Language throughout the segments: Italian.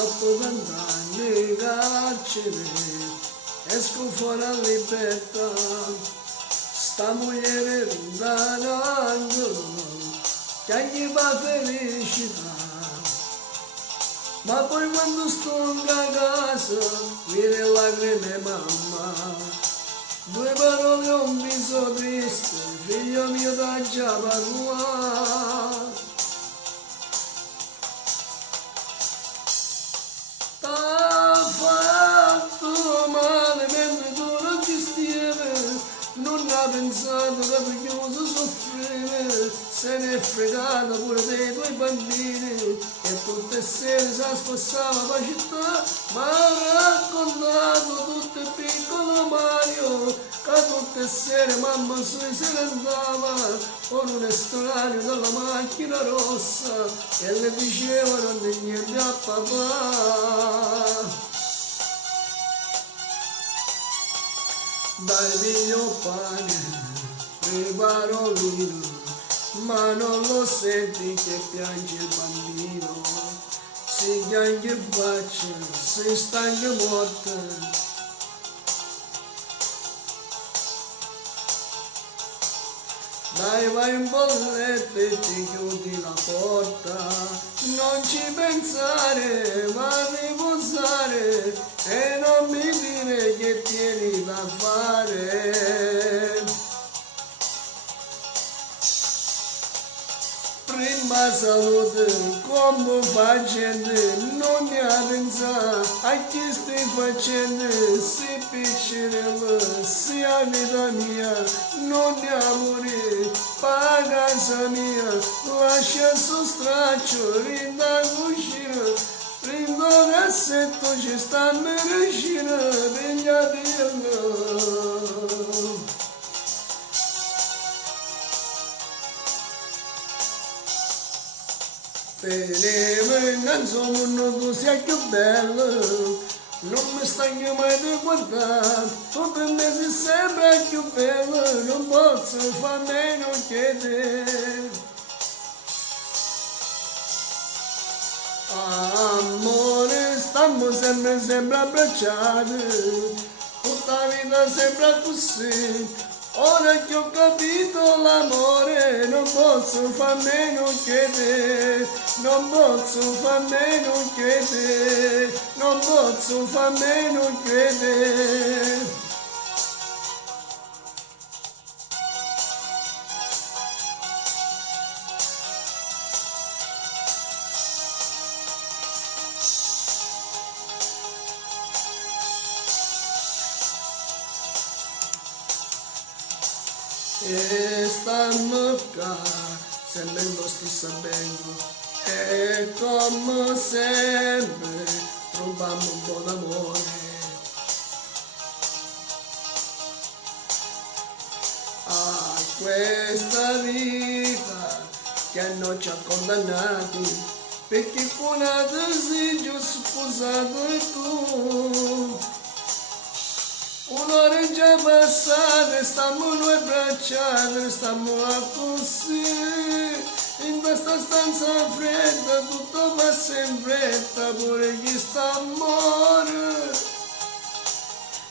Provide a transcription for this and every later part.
dopo 20 anni di carcere, esco fuori a libertà, sta moglie rinda l'angolo, che gli fa felicità. Ma poi quando sto in casa, viene lacrime mamma, due parole e un viso triste, figlio mio da già parlare. T'ha fatto male mentre tu non ci stavi, non ha pensato che figlioso soffrire, se ne è fregata pure dei tuoi bambini, e tutte le sere si spassava per città, ma ha raccontato tutto il piccolo Mario, che tutte le sere mamma se ne andava con un estraneo dalla macchina rossa e le diceva non di niente a papà. Dai figlio pane, preparo vino, ma non lo senti che piange il bambino, si piange in faccia, si stanca morta. Dai vai in bolletta e ti chiudi la porta, non ci pensare, ma riposare e non mi dire che tieni da fare. Prima salute, come facendo, non ne ha pensato a chi stai facendo, si piccirella, sia vita mia, non ne ha morire, pa casa mia, lascia sto straccio, rinda cucina, rindo cassetto, ci sta medicina, pigliatela. Bene, non sono uno tu sei più bello, non mi stanco mai di guardare, tu per me sei sempre più bello, non posso far meno che te. Amore, stiamo sempre abbracciati, tutta la vita sembra così. Ora che ho capito l'amore, non posso far meno che te, non posso far meno che te, non posso far meno che te. E stanno qua, sempre lo stesso bengo, e come sempre rubiamo un po' d'amore. A questa vita che non ci ha condannati, perché con un desidero sposato e tu. Un'ora è già passata, stiamo noi abbracciati, stiamo così, in questa stanza fredda, tutto passa in fretta, pure chi sta a morire.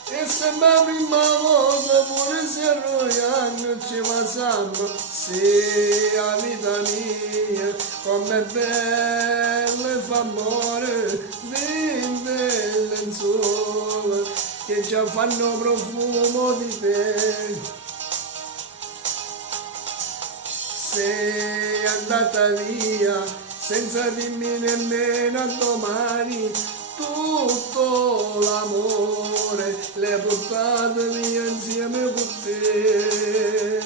E sembra la prima volta, pure se arroiamo, ci passiamo, sì, la vita mia, com'è bella e fa amore, di belle lenzuola, che già fanno profumo di te. Sei andata via senza dirmi nemmeno a domani, tutto l'amore l'hai portato via insieme con te.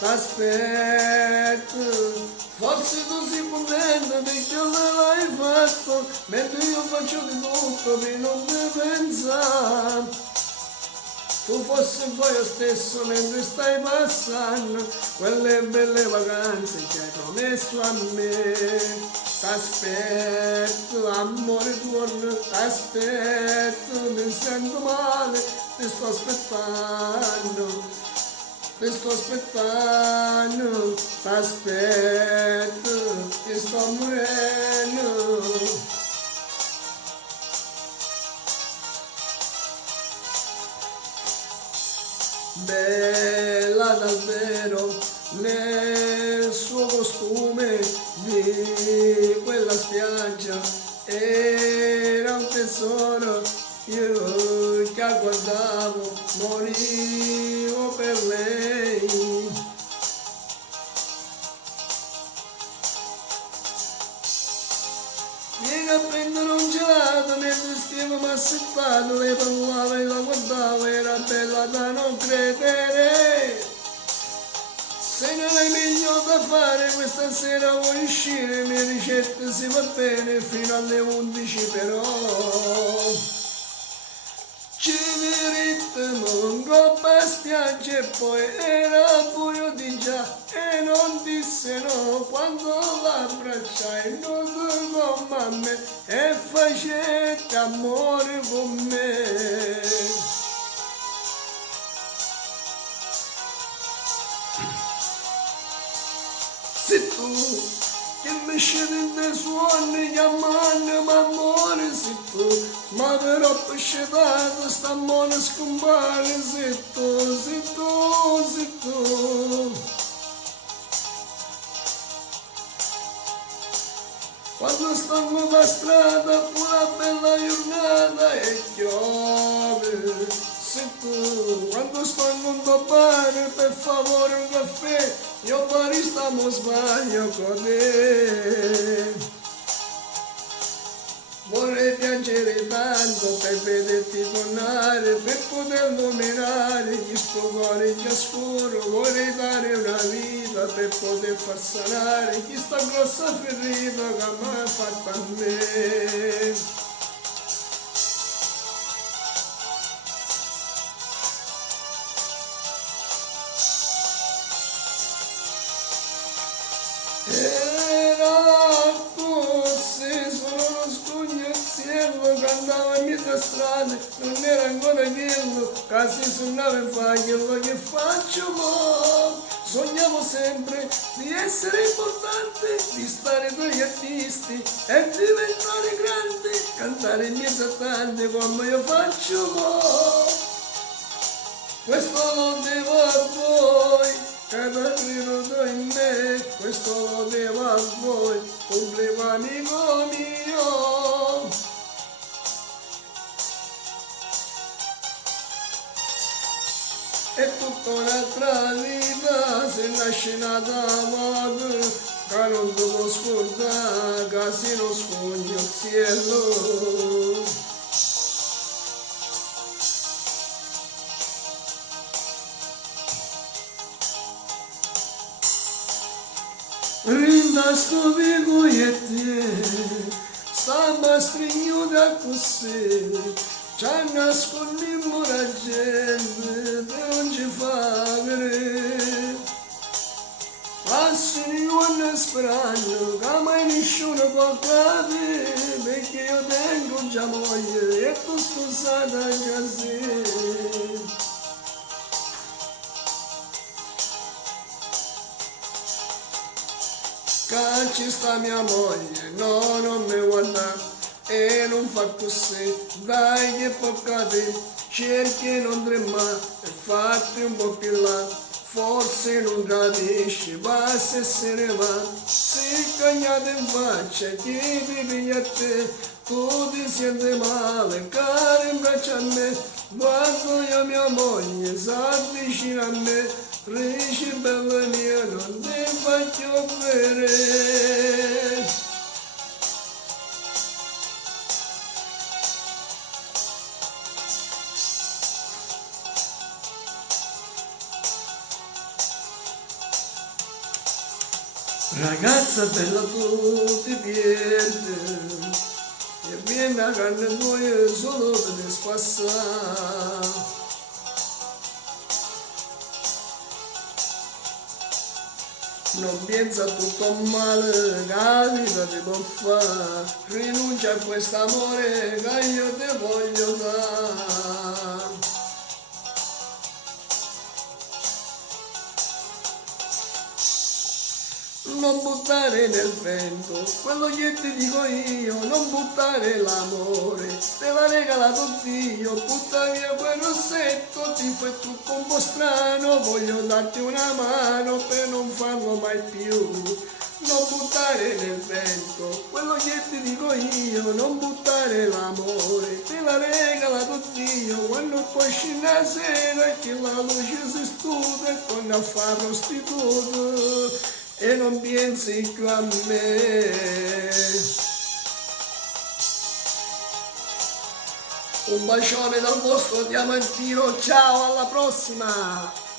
T'aspetto, forse tu sei contenta perché l'hai fatto, mentre io faccio di tutto per non te pensare. Tu fossi poi lo stesso mentre stai passando quelle belle vacanze che hai promesso a me. t'aspetto, amore tuo, t'aspetto, mi sento male, ti sto aspettando. Ti sto aspettando, t'aspetto, che sto morendo. Bella davvero nel suo costume di quella spiaggia, era un tesoro, io che guardavo morivo per lei. Vieni a prendere un gelato mentre stiamo massettando, lei parlava e la guardavo, era bella da non credere. Se non hai meglio da fare questa sera vuoi uscire, mie ricette si va bene fino alle 11 però. Ci dirittiamo in coppa a spiaggia e poi era buio di già e non disse no quando l'abbracciai nudo con me e facette amore con me. Se tu che mi scende dai suoni chiamando m'amore, se tu ma però pescetato sta amore scompare, se tu, se tu, se tu. Quando stanno per strada una bella giornata e piove, se tu, quando sto in un bar per favore un caffè, io barista mo sbaglio con te. Vorrei piangere tanto per vederti tornare, per poter nominare chi sto cuore già scuro. Vorrei dare una vita per poter far sanare chi sta grossa ferita che mi ha fatto a me. Era così, solo uno scognazziello che andava in mezzo a strade, non era ancora quello, che si suonava e fa quello che faccio mo. Sognavo sempre di essere importante, di stare tra gli artisti e diventare grande, cantare in mezzo a tanti come io faccio mo. Questo lo devo a voi, cada credo in me, questo lo devo a voi, pubblico amico mio. È tutta un'altra vita, se nasce nata modo, che non devo scordare, che se non sogno il cielo. Rinasco vivo e te, sta stringnuta così, c'è nascondiamo la gente, non ci fa vedere. Passano giorni sperando, che mai nessuno può capire, perché io tengo già moglie e tu sposata già sei. Ci sta mia moglie, no, non mi guarda e non fa così, dai che può capire, cerchi non tremare e fatti un po' più là, forse non capisci, basta e se ne va, si cagnate in faccia, chi ti piglia a te, tu ti senti male, caro in braccio a me, quando io mia moglie si avvicina a me, Rici bella mia non ti faccio vedere. Ragazza bella tu ti perdi e vieni a carne tua solo per spassare. Non pensa a tutto male che la vita ti può fare, rinuncia a quest'amore che io ti voglio dare. Non buttare nel vento quello che ti dico io, non buttare l'amore, te l'ha regalato Dio, butta via quel rossetto, ti fai troppo un po' strano, voglio darti una mano per non farlo mai più. Non buttare nel vento quello che ti dico io, non buttare l'amore, te l'ha regalato Dio, quando poi scende la sera che la luce si studia e torna a fare prostituto e non pensi più a me. Un bacione dal vostro diamantino, ciao, alla prossima!